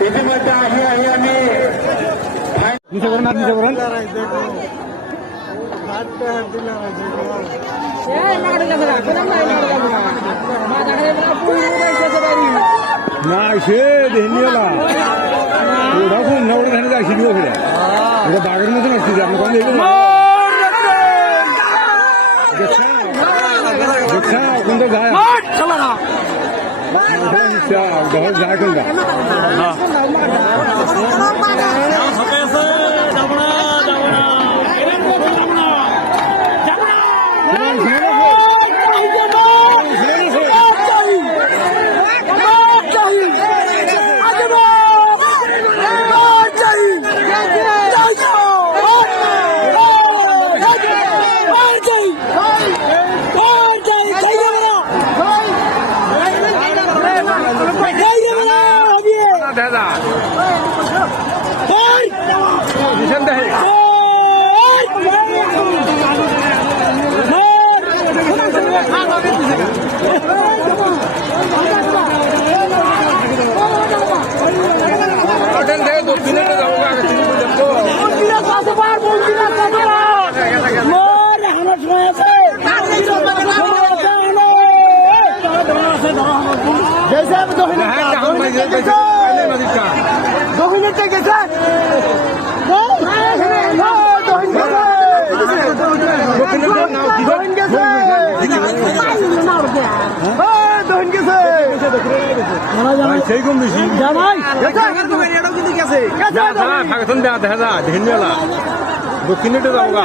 ইতিমধ্যে আহিয়া আমি নিচে করুন আর নিচে করুন না সে দেনিয়ালা ওটা খুব না ওটা ধানে যাই সিঁড়িও ফিরে ওটা বাঘের মতন আসছে আপনি কম দেখছা কোনটা যায় যায় কোনটা দাদা দহিনেরটা গেছে সেই কম বেশি দেখা যা ঢেনবেলা দক্ষিণে যাবো গা